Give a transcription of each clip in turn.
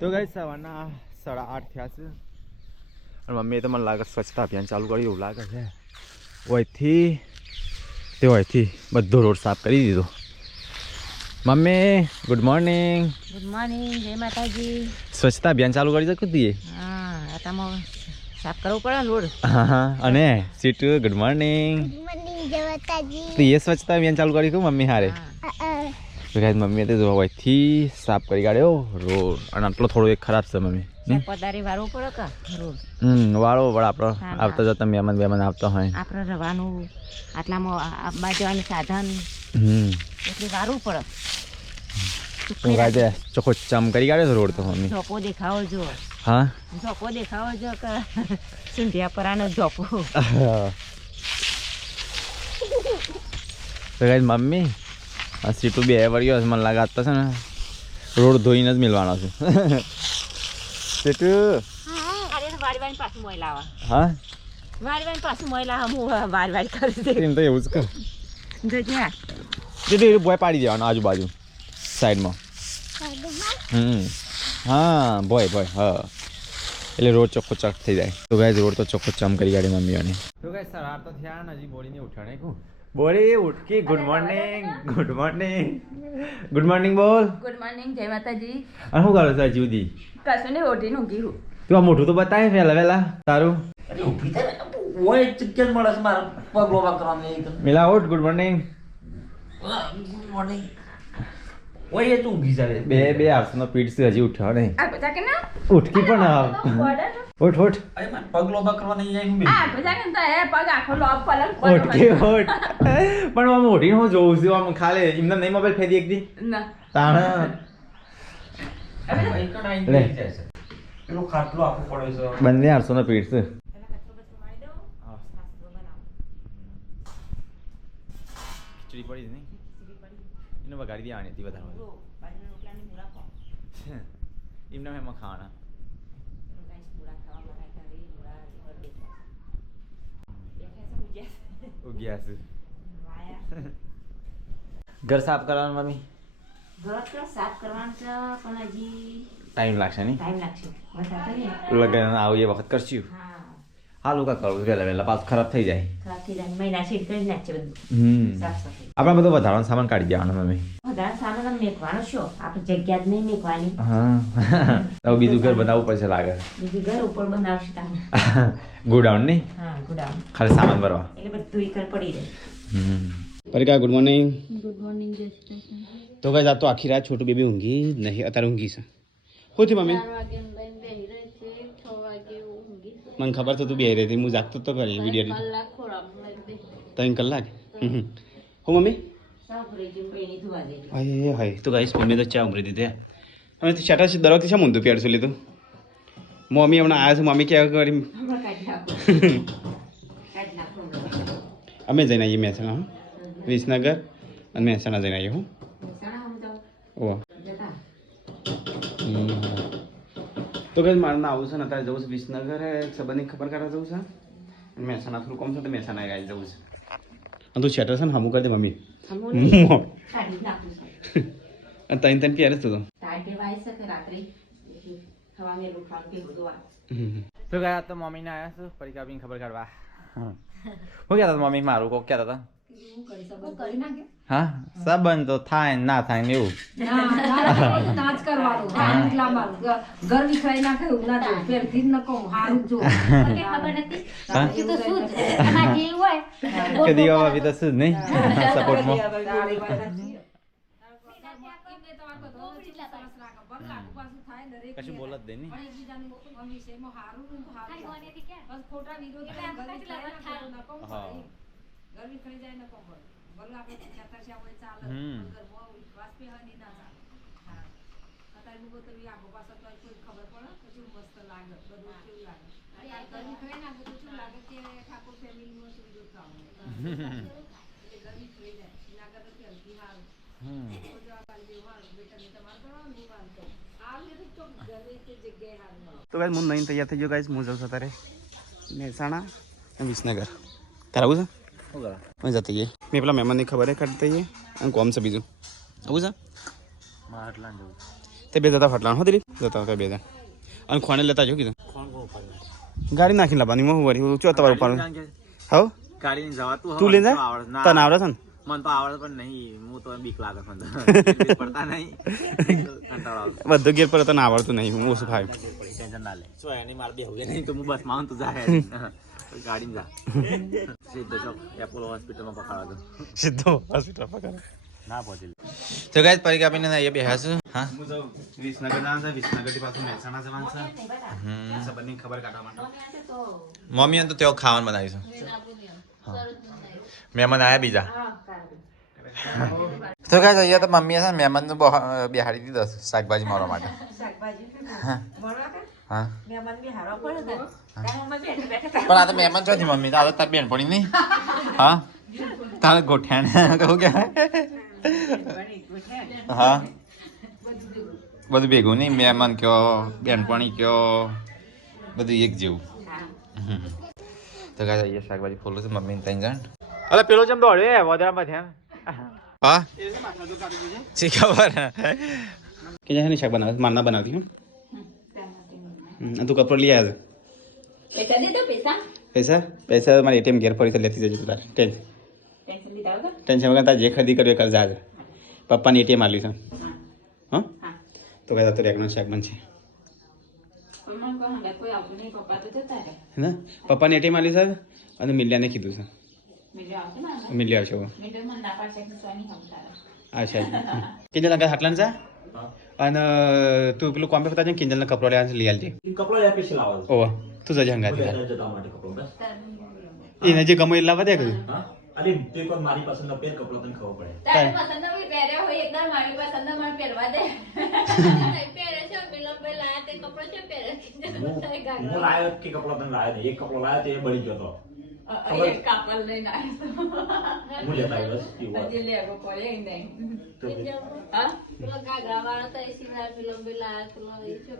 તો ગાઈસ સવારના 8:30 થયા છે અને મમ્મીએ તો મને લાગે સ્વચ્છતા અભિયાન ચાલુ કર્યું એવું લાગે છે. ઓયથી બધો રોડ સાફ કરી દીધો. Mummy good morning. Good morning, જય માતાજી. સ્વચ્છતા અભિયાન ચાલુ કરી શકું તીએ? હા, આટામાં સાફ કરવું પડે ને રોડ. હા અને situ good morning. Good morning જય માતાજી. તો એ સ્વચ્છતા અભિયાન ચાલુ કરી કહું મમ્મી હારે. તો ગાઈસ મમ્મીએ તો ઓયથી સાફ કરી કાઢ્યો રોડ અને આટલો થોડો એક ખરાબ છે મમ્મી. પધારી વાળવું પડે કા રોડ. વાળો પણ આપણો આવતા જતા મહેમાન આવતા હોય આપણે રવાનું આટલામાં આવવા જવાનું સાધન એટલે વાળવું પડે. હું કાજે ચોખ્ખો ચમ કરી કાઢ્યો રોડ તો મમ્મી. ઝોપો દેખાવો જો. હા ઝોપો દેખાવો જો કે સુંઢિયા પરાનો ઝોપો. તો ગાઈસ મમ્મી આ સીટુ બે વર્યો મને લાગે આજ તો છે ને રોડ ધોઈને જ મિલવાનો છે. સીટુ વાળી પાછું મોયલા આવે. હા વાળી પાછું મોયલા હું વાળી કરી દે. એમ તો એવું જ કર. જોજે સીટુ બોય પાડી દેવાનો આજુબાજુ સાઈડમાં. હા બોય હા એટલે રોડ ચોખ્ખો ચક થઈ જાય. તો ગાઈસ રોડ તો ચોખ્ખો ચમ કરી કાઢી મમ્મીઓને. તો ગાઈસ સવાર તો થયા ને હજી બોડીને ઉઠાડે કો. બોડી ઉઠકી good morning good morning good morning બોલ. ગુડ મોર્નિંગ, જય માતાજી. અને શું કરો છો જીવદી? કશું નહીં, ઓઢીને ઊંઘી હું. તું આ મોઢું તો બતાય વહેલા તારું. મિલા ઉઠ ગુડ મોર્નિંગ. બે આરસનો પીઠ છે હજી ઉઠ્યો નહીં. આ બધા કે ના ઉઠકી પણ ઉઠ ઉઠકી ઉઠ. પણ આમ ઉઠીને હું જોઉં છું આમ ખાલે એમને નહીં મોબાઈલ ફેરી એક દી તાણ બંને આરસોનો પીઠ છે. ખીચડી પડી નહીં એને વગાડી દેવાની હતી વધારે એમને એમાં ખાવાના ઉગ્યા છે. ઘર સાફ કરવાનું મમ્મી? ઘર તો સાફ કરવાનું છે પણ હજી ટાઈમ લાગશે નહીં? ટાઈમ લાગશે. વધારે લગ્ન આવું એ વખત કરશું. હાલ કા કરવું વહેલા પાછું ખરાબ થઈ જાય. ખરાબ થઈ જાય. મહિના સીટ કરી નાખશે બધું સાફ સફાઈ. આપણે બધો વધારાનો સામાન કાઢી દેવાનો મમ્મી. વધારે સામાન મેકવાનો શું? આપણે જગ્યા જ નહીં મેકવાની. હા હવે બીજું ઘર બનાવવું પડશે લાગે. બીજું ઘર ઉપર બનાવશે તમે. ગોડાઉન નહીં? હા, ગુડાઉન. ખાલી સામાન ભરવા. એટલે બધું એકર પડી રહે. પરિકા ગુડ મોર્નિંગ. ગુડ મોર્નિંગ, જય શ્રી કૃષ્ણ. તો ગાઈસ આ તો આખી રાત છોટું બેબી ઊંઘી નહીં, અત્યારે ઊંઘી છે. શું થયું મમ્મી? મને ખબર તો તું બે રહી હતી, હું જાગતો તો કરી વિડીયો 3 કલાક. હું મમ્મી હાય હાય. તો ગાઈસ મમ્મી તો ચા ઉમરી દીધી. હવે તો શટર છે દરવાથી શા મૂંધું પહેરશું લીધું? મમ્મી હમણાં આવ્યા છે. મમ્મી ક્યાં કરી અમે જઈને આવીએ મહેસાણા વિસનગર અને મહેસાણા જઈને આવીએ. હું ઓહ તો કઈ મારે ના આવું છે ને અત્યારે જવું છે વિસનગર સંબંધની ખબર કાઢવા જવું છે અને મહેસાણા થોડું કમ છે તો મહેસાણા આવી જવું છે. અને તું શેટર છે ને હમું કરી દે મમ્મી. અને તૈન પહેરે તું તો ગયા તો મમ્મીને આવ્યા છું પરીક્ષાની ખબર કાઢવા. શું કહેતા મમ્મી મારું કોક કહેતા હતા? હા સંબંધ તો થાય ના થાય ને એવું. કદી આવી તો શું જ નહીં સપોર્ટમાં. કશું બોલ જ દે નહીં. તો ગાઈસ હું નહીં તૈયાર થઈ ગયો ગાઈસ. હું જાઉં છું અત્યારે મહેસાણા વિસનગર. તારે આવું છે? હું જતી ગઈ. મેં પેલા મહેમાનની ખબર કાઢી દઈએ અને કોમ છે બીજું આવું છે. તે બે જતા ફટલાણ હો દિલીપ જતા હતા બે જણ અને ખોને લેતા જો કીધું ગાડી નાખી લાવવાની હું વળી ચો તમારું ઉપર હા ગાડી જવાતું તું લઈ જા તને આવડે છે ને મને તો આવડે પણ નહીં હું તો બીક લાગે મને પડતા નહીં બધું ગેર પર તને આવડતું નહીં હું ઓછું ફાવ્યું ટેન્શન ના લે શું એની મારે બે હોય નહીં તો હું બસ માં તું જાય ગાડી જા સીધો ચોક એપોલો હોસ્પિટલમાં પકડાતો સીધો હોસ્પિટલ પકડ ના પહોંચી તો ગાઈસ પરીક્ષા આપીને અહીંયા બેહ્યા છું હા હું જાઉં વિસનગર જવાનું છે વિસનગરથી પાછું મહેસાણા જવાનું છે સંબંધની ખબર કાઢવા માટે મમ્મી તો તેઓ ખાવાનું બનાવીશું મહેમાન આવ્યા બીજા તો ગાઈસ અહીંયા તો મમ્મીએ છે ને મહેમાનનું બેહાડી દીધો શાકભાજી મારવા માટે હા પણ આ તો મહેમાન ચોથી મમ્મી તો આ તો તાર બેનપણી નહીં હા તારે ગોઠ્યાને કહું કે હા બધું ભેગું નહીં મહેમાન કયો બેનપણી કયો બધું એક જેવું તો ગાય અહીંયા શાકભાજી ફોલું છે મમ્મીને ત્રણ જણ અરે પેલો જેમ દોડે વડોદરામાં થયા હા શી ખબર કે જાય શાક બનાવે મારના બનાવતી હું તું કપડો લઈ આવ્યો પૈસા પૈસા મારે એટીએમ ઘેર ફરી લેતી જજો તું તારે ટેન્શન વગર તારે જે ખરીદી કર્યો કર જાજે પપ્પાની એટીએમ આલ્યું છે હા તો કઈ તો રેગનું શાક બનશે પપ્પાની એટીએમ આલ્યું છે અને મિલિયાને કીધું છે મિલિયા આવશે અચ્છા કિંજલ લગા હાટલાન છે અને તું પેલું કોમ્પે ફતા જઈને કિંજલના કપડો લેવા લઈ આવજે કપડો લે સ્પેશિયલ આવે ઓવા તું જજે હંગાતી જતા માટે કપડો બસ એને જે ગમે એ લાવવા દે કીધું અરે તે કોઈ મારી પસંદ પેર કપડો તને ખબર પડે તારી પસંદ કોઈ પહેર્યો હોય એકદમ મારી પસંદ મને પહેરવા દે પહેરે છે પેલો પેલા તે કપડો છે પહેરે હું લાયો કે કપડો તને લાયો એક કપડો લાયો તે બળી ગયો તો એક કાપડ લઈને આવ્યો હું લેતા આવ્યો બસ હજી લેવો પડે નહીં હા પેલો ગાગરા વાળો તો સિવાય પેલો પેલા પેલો એ છે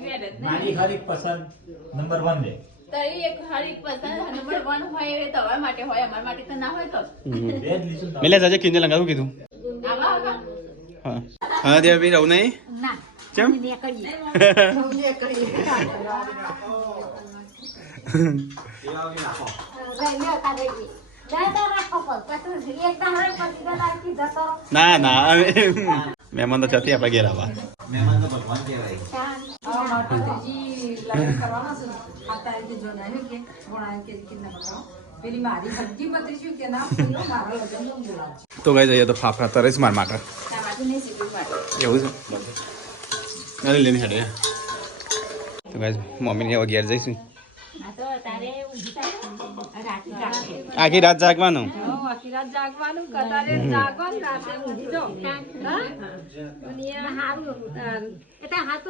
પહેરે મારી ખાલી પસંદ નંબર 1 દે તારી એક હારી પસંદ નંબર 1 હોય એ તમારા માટે હોય અમારા માટે તો ના હોય તો મિલે જજે કિંજલ લગાવું કીધું આવા હા હા દેવ બી રહું નહીં ના કેમ ના ના મહેમાન તો ચતી આપણે ઘેર આવવા મહેમાન તો ભગવાન કહેવાય તો ગઈ જઈએ તો ફાફડા તરે જ માર માટે એવું છે અરે લઈને હેડે તો ગાઈસ મમ્મીને હવે ઘેર જઈશું આખી રાત જાગવાનું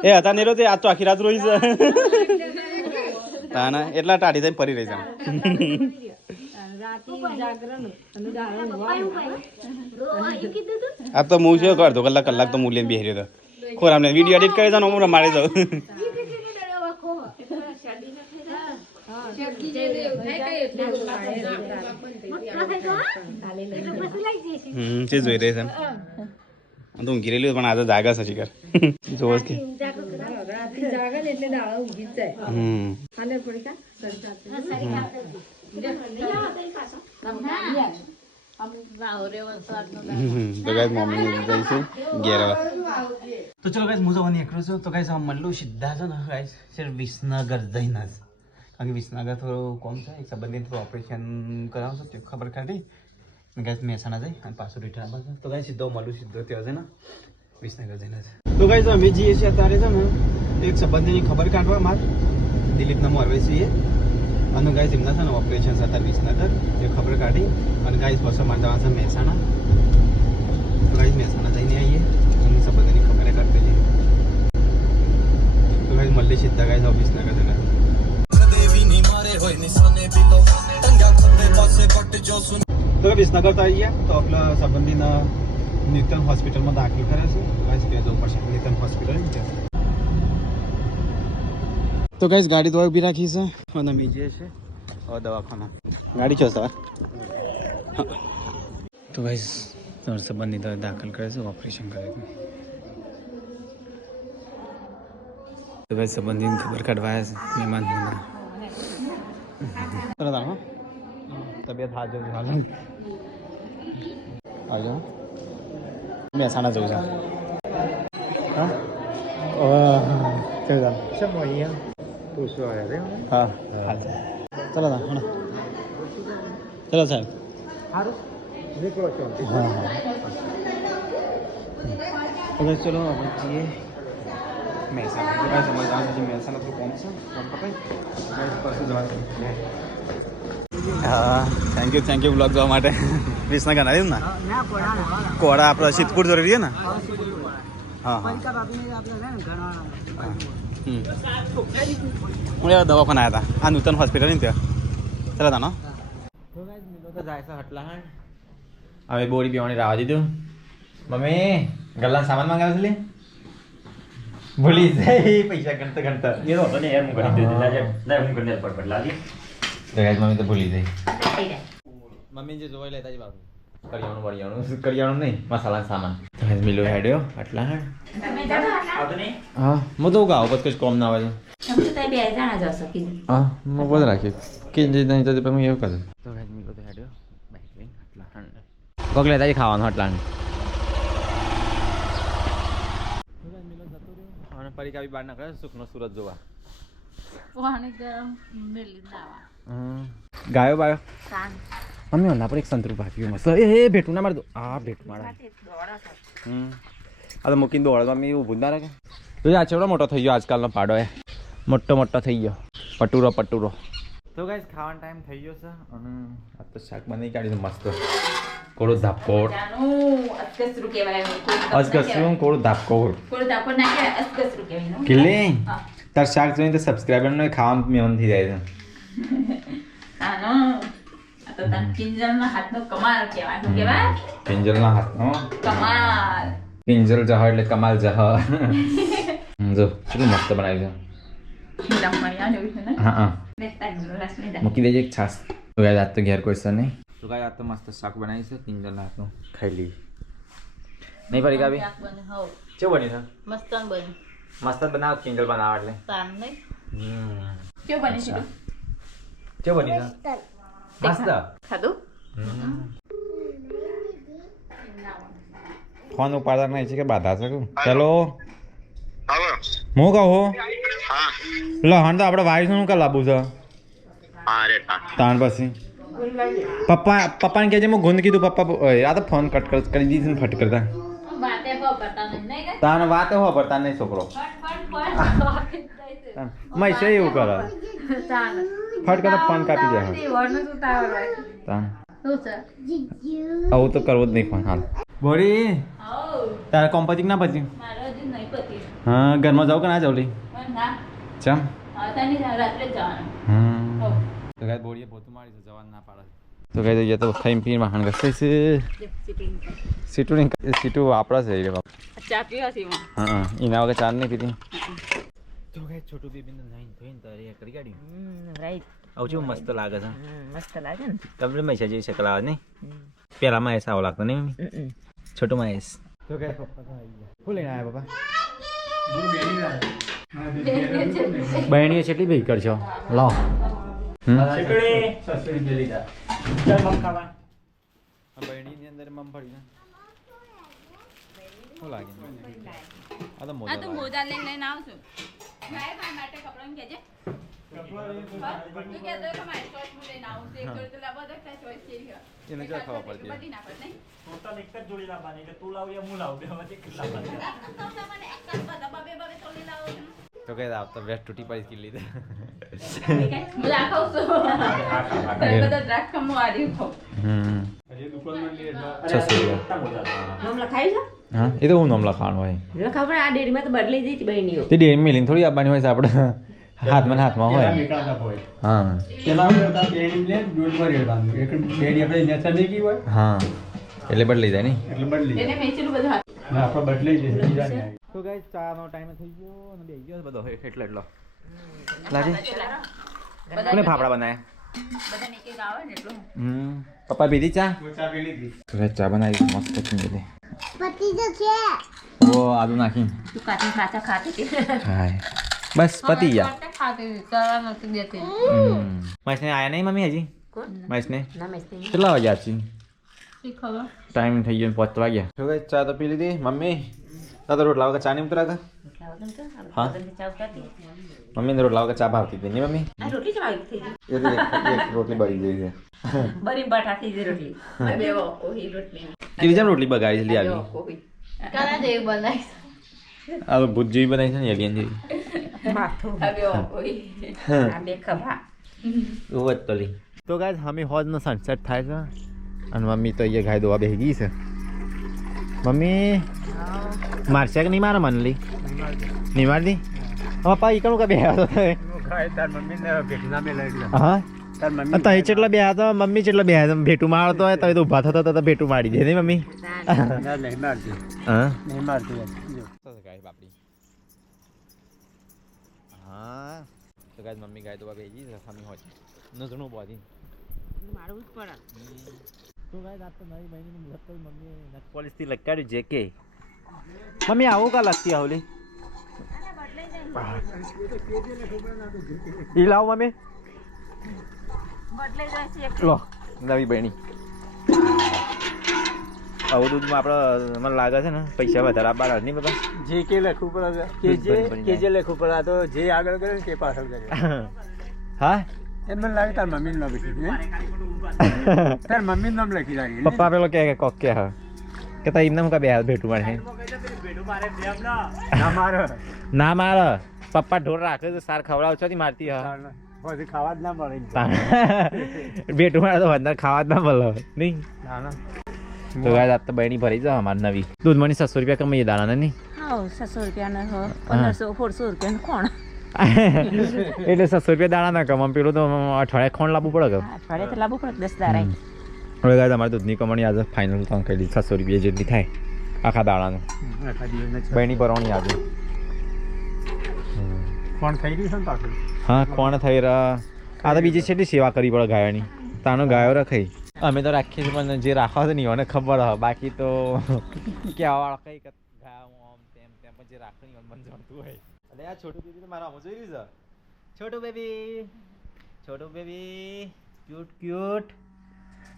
એ હતા ને તે આજ તો આખી રાત રોઈ છે તાના એટલા ટાઢી થઈને ફરી રહી જાવ આ તો હું છે અડધો કલાક તો હું લઈને બેસી રહ્યો હતો ખોરામને વિડીયો એડિટ કરી દઉં હું મારી દઉં તે જોઈ રહી છે તો ઊંઘી રહેલી પણ આજે જાગા છે શિખર જોવો કે તો ગાઈસ મમ્મી જઈશું ઘેર તો ચલો ગાઈસ હું જવાની એકલો છું તો ગાઈસ મળલું સીધા છે ને ગાઈસ સિર્ફ વિસનગર જઈને જ કારણ કે વિસનગર થોડું કોમ છે એક સંબંધી થોડું ઓપરેશન કરાવશું તે ખબર કાઢી ગાઈસ મહેસાણા જઈ અને પાછું રિટર્ન આવશે તો ગાઈસ સીધો મળું સીધો ત્યાં છે ને વિસનગર જઈને જ તો ગાઈસ અમે જઈએ છીએ અત્યારે છે ને એક સંબંધીની ખબર કાઢવા માર દિલીપના મોરવે છીએ અને ગાઈસ એમના છે ને ઓપરેશન છે અત્યારે વિસનગર એ ખબર કાઢી અને ગાઈસ પાછો મારે જવાનું છે મહેસાણા તો ગાઈસ મહેસાણા જઈને આવીએ અને સંબંધીની ખબર કાઢી જઈએ તો ગાઈસ મળીએ સીધા ગાઈસ વિસનગર જઈને તો વિસનગર તો આવી ગયા તો આપણા સંબંધીના નિતન હોસ્પિટલમાં દાખલ કરે છે ગાઈસ ત્યાં જવું પડશે નિતન હોસ્પિટલ તો ગાઈસ ગાડી તો ઊભી રાખી છે અને અમે જઈએ છે હવે દવાખાના ગાડી છો સર તો ગાઈસ સંબંધી તો દાખલ કરે છે ઓપરેશન કરે છે તો ભાઈ સંબંધીને ખબર કાઢવાયા છે મહેમાન ચલો તાર તબિયત હાથ જોજો હાલ આવજો મહેસાણા જવું છે હા કેવું ચાલ શું અહીંયા તું શું આવ્યા હા હાલ ચલો તાર ચલો સાહેબ સારું નીકળો છો હા હા હવે ચલો આપણે જઈએ મહેસાણા સમજવાનું છે મહેસાણા તો કોમ છે કોમ પકડ પાછું જવાનું હા થેન્ક યુ બ્લોગ જોવા માટે વિસનગર આવ્યું ને કોડા આપણે સિદ્ધપુર જોઈ રહીએ ને હા હા હું એવા દવાખાના આવ્યા હતા આ નૂતન હોસ્પિટલ ને ત્યાં ચાલો તા તો જાય છે હટલા હવે બોરી પીવાની રાહ દીધું મમ્મી ગલ્લા સામાન મંગાવે છે લે ભૂલી જાય પૈસા ગણતા ગણતા ये तो अपने यार मुंह करने दे लाजे ना मुंह करने पर ला दी તો ગાઈસ મમ્મી તો ભૂલી જાય મમ્મી જે જોઈ લેતા જ બાબુ કરિયાણું નહીં મસાલા સામાન તો ગાઈસ મિલો હેડ્યો આટલા आपने હા હું તો ગાવ બસ કઈ કોમ ના આવે તમે તો બે જણા જશો કીધું હા હું બધું રાખી કે જે નહીં તો હું એવું કરું તો ગાઈસ મિલો તો હેડ્યો બાઈક લઈને આટલા કોક લેતા જ ખાવાનું આટલા અને પરીકા બી બહાર ના કરે સુખનો સુરત જોવા પાણી ગરમ મેલી નાવા ગાયો બાયો કાન મમ્મી ઓના પર એક સંતરું ભાગ્યું મસ્ત એ ભેટું ના માર દો આ ભેટું મારા આ તો મૂકીને દોડવા મમ્મી ઊભું ના રાખે તો આ ચેવડો મોટો થઈ ગયો આજકાલનો પાડો એ મોટો થઈ ગયો પટુરો તો ગાઈસ ખાવાનો ટાઈમ થઈ ગયો છે અને આ તો શાક બની કાઢ્યું મસ્ત કોળો ધાપકોડ અસ્કસરું કહેવાય અસકસું કોળો ધાપકોડ કોળો દાપો ના કહેવાય અસ્કસરું કહેવાય કિલ્લે તાર શાક જોઈને તો સબસ્ક્રાઈબર નો ખાવાનું મેમન થઈ જાય છે આનો આ તો તન કિંજલના હાથનો કમાલ કહેવાય શું કહેવાય કિંજલના હાથનો કમાલ કિંજલ જહ એટલે કમાલ જહ જો કેટલું મસ્ત બનાવ્યું છે દમણિયા જેવું છે ને હા બેસતા રસ લીધા મૂકી દેજે એક છાસ તો ગાય આજ તો ઘેર કોઈ છે નહીં તો ગાય આજ તો મસ્ત શાક બનાવી છે કિંજલના હાથનું ખાઈ લઈ નહીં પડી ગાવી શાક બને હવ કેવું બની છે મસ્તન બને મસ્ત જ બનાવ કિંજલ બનાવ એટલે તાન નહીં કેવું બની છે કેવું બની છે મસ્ત ખાધું ફોન ઉપાડતા નહીં છે કે બાધા છે ચલો હું કહું લહણ તો આપણે વાઈસનું કા લાવવું છે તાણ પછી પપ્પાને કહેજે હું ગુંદ કીધું પપ્પા આ તો ફોન કટ કરી દીધી ને ફટ કરતા વાતે બપતા નહીં કે તાન વાત હો પડતા નહીં છોકરો મેં છે એવું કરે તાન ફટ કરતા ફોન કાપી દે વરનું શું તાવર હોય તાન શું છે આવું તો કરવું જ નહીં ફોન હાલ બોડી હવ તારે કોમ પતી કે ના પતી મારો હજી નહીં પતી હા ઘરમાં જાવ કે ના જાવ લી પણ ના ચમ આવતાની રાત્રે જ જવાનું હમ તો ગાય બોડીએ પોતું મારી છે જવાન ના પાડે તો ગાય જઈએ તો ખાઈ પીને વાહન ઘસે છે સીટું આપણા છે રે બાપ ચા પીવા છે હા એના વગર ચાર નહીં પીધી તો ગાય છોટું બેબીને નાઈન ધોઈને તારી કરી કાઢ્યું રાઈટ આવું ચેવું મસ્ત લાગે છે મસ્ત લાગે ને તમને મહેશા જેવી શકલ આવે નહીં પેલા મહેશ આવો લાગતો નહીં મમ્મી છોટું મહેશ તો ગાય પપ્પા તો આવી ગયા શું લઈને આવ્યા પપ્પા બહેણીએ કેટલી ભેગી કરશો લો બહેણીની અંદર મગફળી ને શું લાગે આ તો મોજા લઈને આવશું ભાઈ ભાઈ માટે કપડાં કહેજે એને જો ખબર પડતી તો કઈ આવતો વેસ્ટ તૂટી પડી કે લીધે હા એ તો હું નામ લખાવાનું હોય ખબર આ ડેરીમાં તો બદલાઈ જઈ બહેનીઓ તે ડેરી મેલીને થોડી આપવાની હોય છે આપણે હાથમાં હોય હા હા એટલે બદલાઈ જાય નહીં એને મેચેલું બધું તો ગાઈસ ચાનો ટાઈમ થઈ ગયો અને બે ગયો બધો એટલો લાગે કોને ફાફડા બનાયા બધાને એક એક આવે ને એટલું પપ્પા પીધી ચા ચા બનાવી મસ્ત ચીંગી પતિ તો છે ઓ આદુ નાખી તું કાચી કાચા ખાતી હતી હાય બસ પતી ગયા માટે ખાતી હતી, તળા નથી દેતી. મહેશને આયા નહીં મમ્મી હજી કોણ? મહેશને ના મેસ્તી કેટલા વાગ્યા છે શી ખબર? ટાઈમ થઈ ગયો 5 વાગ્યા જો ગાઈસ ચા તો પી લીધી મમ્મી તો રોટલા વગર ચા નહીં ઉતરા હા. મમ્મીને રોટલા વગર ચા ભાવતી હતી નહીં મમ્મી આ રોટલી જ વાળી થઈ ગઈ. એક રોટલી બળી ગઈ છે બરી બટા થઈ ગઈ રોટલી. બે ઓહી રોટલી. કેવી જેમ રોટલી બગાડી છે લી આવી ઓહી. કાના જેવી બનાવીશ. આ તો ભૂત જેવી બનાવી છે ને એલિયન જેવી માથું. હવે ઓહી. આ બે ખભા. એવું જ તો લી તો ગાઈસ અમે હોજનો સનસેટ થાય છે અને મમ્મી તો અહીંયા ગાય દોવા બેસી ગઈ છે મમ્મી મારશે કે નહીં મારે મને લી નહીં મારતી પપ્પા ઈ કણું કે બે હતો હા તઈ ચેટલા બે હતા મમ્મી ચેટલા બે હતા ભેટું મારતો હોય તો ઊભા થતો તો ભેટું મારી દે નહીં મમ્મી હા બાપડી હા તો ગાય મમ્મી ગાય દોવા બેસી છે સામી હોય નજણું બોધી મારવું જ પડે. તો ગાય આ તો નવી મહિનાની મુહૂર્ત કરી મમ્મીએ પોલિસથી લગાડ્યું જે કે મમ્મી આવું કા લગતી આવલી ઈ લાવ મમ્મી બદલાઈ જાય છે. લો નવી બહેણી આવું દૂધમાં આપણે મને લાગે છે ને પૈસા વધારે આપવાના નહીં બાબા જે કે લખવું પડે કે જે લખવું પડે આ તો જે આગળ કરે ને તે પાછળ કરે હા એમ મને લાગે તાર મમ્મીનું નામ લખી દીધું તાર મમ્મીનું નામ લખી લાગે પપ્પા પેલો કે કોક કે હા કે તા એમને મુકા બે ભેટું મારે ના મારો ના મારે પપ્પા ઢોર રાખે તો સાર ખવડાવ છો મારતી હા પછી ખાવા જ ના મળે ભેટું મારે તો અંદર ખાવા જ ના મળે નહીં ના ના તો ગાય આપ તો બહેણી ભરી જાવ અમારે નવી દૂધ મની 700 રૂપિયા કમાઈએ દાણા નહીં હા 600 રૂપિયાનો 1500 400 રૂપિયાનું કોણ એટલે 700 રૂપિયા દાણા ના કમામ પેલું તો અઠવાડિયે ખોણ લાવવું પડે કે અઠવાડિયે તો લાવવું પડે 10 દાડા. હવે ગાય તમારે દૂધની કમાણી આજે ફાઇનલ તો કરી 700 રૂપિયા જેટલી થાય આખા દાડાનું બહેણી ભરવાની આજે કોણ થઈ રહ્યું છે ને પાછું હા કોણ થઈ રહ્યા આ તો બીજી છેલ્લી સેવા કરવી પડે ગાયોની તાનો ગાયો રખાઈ અમે તો રાખીએ છીએ પણ જે રાખવા તો નહીં મને ખબર હોય બાકી તો કહેવાવાળા કઈ ગાયો આમ તેમ તેમ પણ જે રાખવાની હોય મને જાણતું હોય અરે આ છોટું બેબી તો મારા આમ જોઈ રહ્યું છે છોટું બેબી ક્યુટ ક્યુટ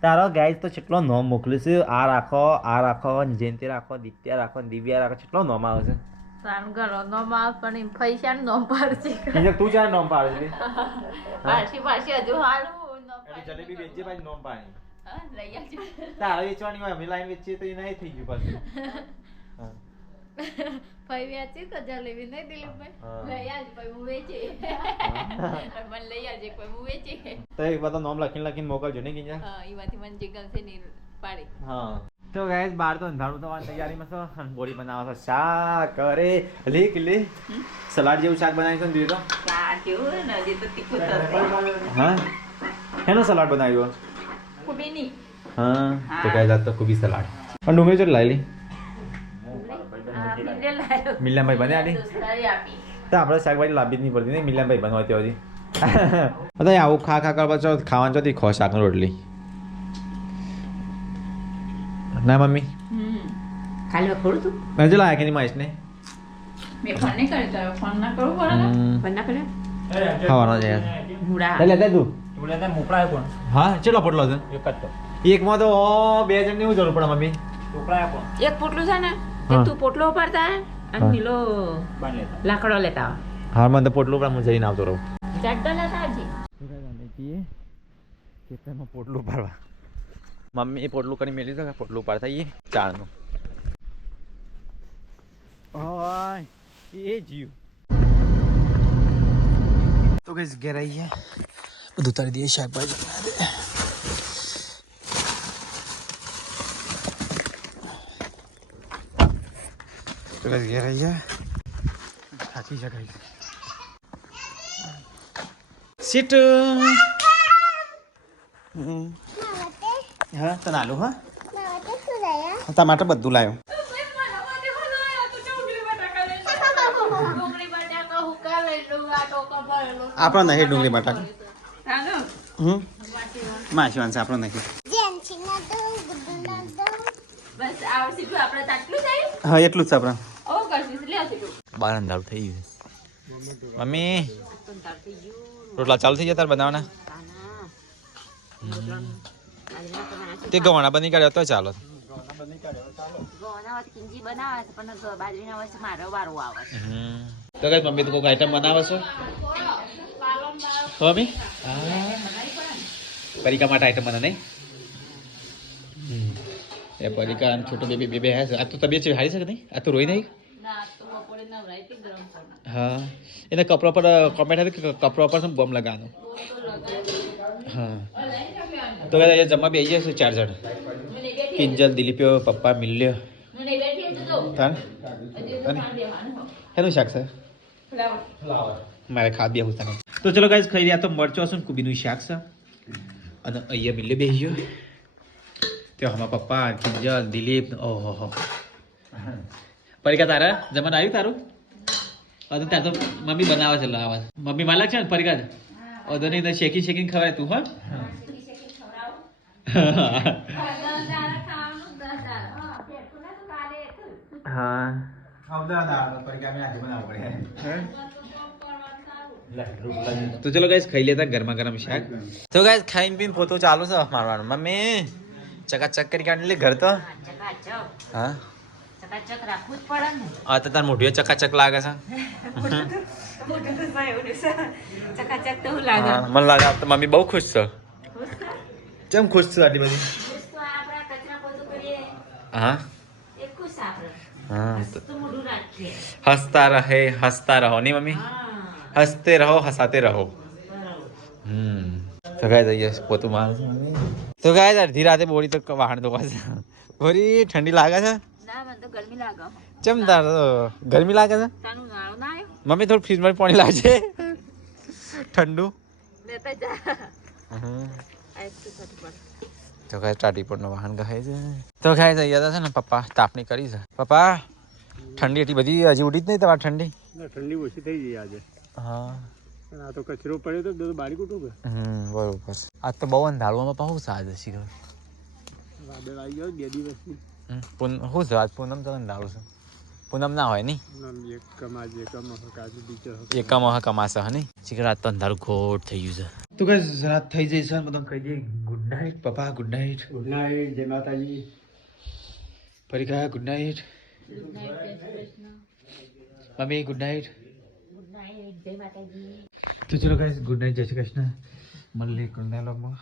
તારો ગાઈસ તો કેટલો નોમ મોકલ્યું છે આ રાખો જયંતિ રાખો દિત્યા રાખો દિવ્યા રાખો કેટલો નોમ આવે છે સાનગરો નો માલ પણ પૈસાનું નોમ પાડશે. એટલે તું ચાર નોમ પાડે છે પાછી હજુ હારું નોમ પાડે. જલેબી વેચજે પાછી નોમ પાડી હા, લઈ આવજો. તારે વેચવાની હોય અમે લાઈન વેચીએ તો એ નહીં થઈ ગયું પાછું હા. ભાઈ વેચી તો જલેબી નહીં દિલીપભાઈ. હા. લઈ આવજો ભાઈ હું વેચી. મને લઈ આવજે કોઈ હું વેચી. તો એક બધા નોમ લખીને મોકલજો નહીં કિંજા હા, એમાંથી મને જે ગમશે ને એ પાડી. હા તો ગાઈસ બાર તો અંધારું થવાની તૈયારીમાં છો અને બોરી બનાવવા છો શાક અરે લે સલાડ જેવું શાક બનાવી છે ને દીધો આ કેવું ને હજી તો તીખું થશે. હા એનો સલાડ બનાવ્યો કુબીની હા તો ગાઈસ આજ તો કોબી સલાડ પણ ડુંગળી ચટ લાવી મિલે લાયો. મિલામભાઈ બને આલી દોસ્તારી આપી. તો આપણે શાકભાજી લાવી જ નહીં પડતી ને મિલામભાઈ બનવા ત્યાં સુધી બધા આવું ખા કરવા ખાવાનું ચોથી ખો શાક રોટલી ના મમ્મી ખાલી ખોડું તું મેં જો લાયા કે નહીં મહેશને મેં ફોન નહીં કર્યો તારો ફોન ના કરવું પડે ને? બના કરે ખાવાનો છે યાર મૂળા લે તું મોકલાય કોણ હા કેટલો પોટલો છે એક જ તો એકમાં તો બે જણની શું જરૂર પડે મમ્મી મોકલાય કોણ એક પોટલું છે ને હા. તે તું પોટલો ઉપાડતા અને હા. નીલો બાંધ લેતા લાકડો લેતા આવ. હા મને તો પોટલું પણ હું જઈને આવતો રહું ચડ્ડો લેતા આવજે. ખેતરમાં પોટલું પાડવા મમ્મી એ પોટલું કરી મેલી છે પોટલું પાડતા આવીએ ચાળનું ઓય એ જીવ તો કઈ ઘેર આવી ગયા બધું તારી દઈએ શાકભાજી તો કઈ ઘેર આવી ગયા થાકી શકાય સીટ હા તને આલું હા તારા માટે બધું લાવ્યો આપણો નહીં ડુંગળી બટાકા માછી વાંચે આપણો નહીં બસ આ સીધું આપણે તાટલું જાય. હા એટલું જ છે આપણે ઓ કરશું લે સીધું. બાર અંધારું થઈ ગયું મમ્મી રોટલા ચાલુ થઈ ગયા તાર બનાવવાના તે ગવાણા બની કાઢ્યો તો ચાલો કિંજી બનાવે છે પણ બાજરીના વર્ષે મારો વારો આવે છે. તો કઈ મમ્મી તો કોઈ આઈટમ બનાવે છો મમ્મી પરીકા માટે આઈટમ બને નહીં એ પરીકા છોટો બેબી બે હે આ તો તબિયત છે હારી શકે નહીં આ તો રોઈ નહીં હા એને કપડા પર કોમેન્ટ હતી કે કપડા પર બોમ્બ લગાવવાનો હા તો એ જમવા બે જશે 4 જણ કિંજલ દિલીપ્યો પપ્પા મિલ્યો એનું શાક છે મારે ખાવા બે હું તો ચલો ગાઈસ ખાઈ રહ્યા તો મરચો હશે ને કુબીનું શાક છે અને અહીંયા મિલ્યો બે ગયો તે અમારા પપ્પા કિંજલ દિલીપ ઓહો પરીકા તારા જમવાનું આવ્યું તારું અરે ત્યાં તો મમ્મી બનાવે છે લાવા મમ્મી માલક છે ને પરીકા અધો નહીં તો શેકીને ખવાય તું હા તો ચલો ગાઈસ ખાઈ લેતા ગરમા ગરમ શાક તો ગાઈસ ખાઈને પીને પોતો ચાલુ છે મારવાનું મમ્મી ચકાચક કરી કાઢી લે ઘર તો ચકાચક હા ચકાચક રાખવું જ પડે ને. આ તો તાર મોઢું ચકાચક લાગે છે મોટું તો સાહેબ ચકાચક તો હું લાગે. હા, મને લાગે તો મમ્મી બહુ ખુશ છે કેમ ખુશ છે આટલી બધી તો આપણા કચરા પોતું કરીએ હા એ ખુશ આપણે હા તો મોઢું રાખીએ. હસતા રહો નહીં મમ્મી હસતે રહો હસાતે રહો તો ગાય જઈએ પોતું માર તો ગાય અડધી રાતે બોરી તો વાહન ધોવા છે બોરી ઠંડી લાગે છે ના મને તો ગરમી લાગે. ચમ તાર ગરમી લાગે છે તાનું નાળું ના આવ્યું મમ્મી થોડું ફ્રીજમાં પાણી લાવજે ઠંડુ લેતા જા આઈસ તો સટ તો ગાય સ્ટાર્ટિંગ પરનો વાહન કહે છે તો ગાય જઈએ છે ને પપ્પા તાપણી કરી છે પપ્પા ઠંડી એટલી બધી હજી ઉડી જ નહીં તમારે ઠંડી ઠંડી ઓછી થઈ ગઈ આજે હા પણ આ તો કચરો પડ્યો તો બધું બાળી કૂટું કે બરોબર આજ તો બહુ અંધારું પપ્પા શું સાજ હશે વાદળ આવી ગયો 2 દિવસથી શું છે આજ પૂનમ તો અંધારું છે પૂનમ ના હોય નહીં એકમ કમાશે હા નહીં શીખર રાત તો અંધારું ખોટ થઈ ગયું છે તો કઈ રાત થઈ જઈ છે બધા કહી દઈએ ગુડ નાઇટ પપ્પા ગુડ નાઇટ ગુડ નાઇટ જય માતાજી પરીકા ગુડ નાઇટ મમ્મી ગુડ નાઇટ ગુડ નાઇટ જય માતાજી. તો ચલો ગાઈસ ગુડ નાઇટ જય શ્રી કૃષ્ણ મળીએ કુલના લોગમાં